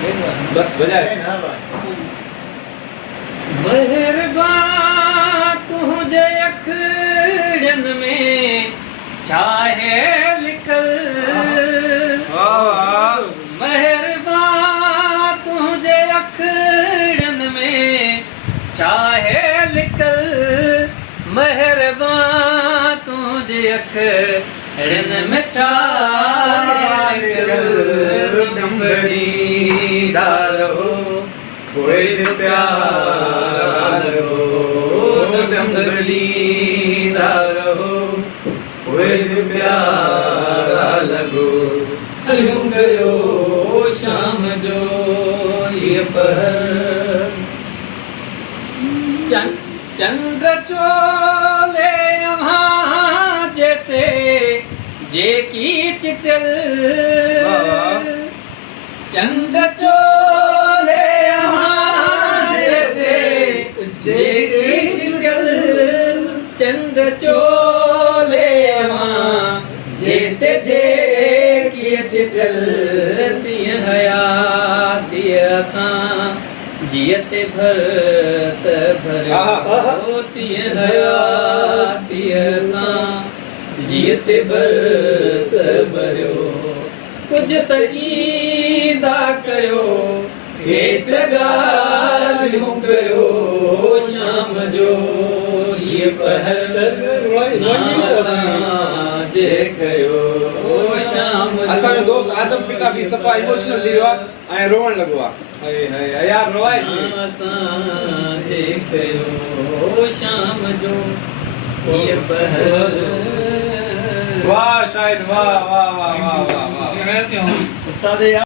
बस बजाए मेहरबान तुझे अखड़न में चाहे लिखल मेहरबान तुझे अखड़न में चाहे लिखल मेहरबान तुझे अखड़न में चाहे डुंगरी डालो कोई प्यारा लगो डुंगरी डालो कोई प्यारा लगो हलूं गयो शाम जो ये पहर चंद्र चोले वहाँ जेते जे की चिटल चंद्र चोले वहाँ जेते जे की चिटल चंद्र चोले वहाँ जेते जे की चिटल तिय हयाती असां जियते भरत भरियो तिय हयाती असां जियते भरत भरियो कुछ तईदा कयो खेत गालियूं कयो शाम जो ये पहर जे कयो शाम असांजो दोस्त आदम पिता भी सफ़ा इमोशनल थी वियो आहे ऐं रोअण लॻो आहे हाय यार रोवाए असां जे कयो शाम जो ये पहर वाह शाहिद वाह वाह वाह वाह वाह उस्ताद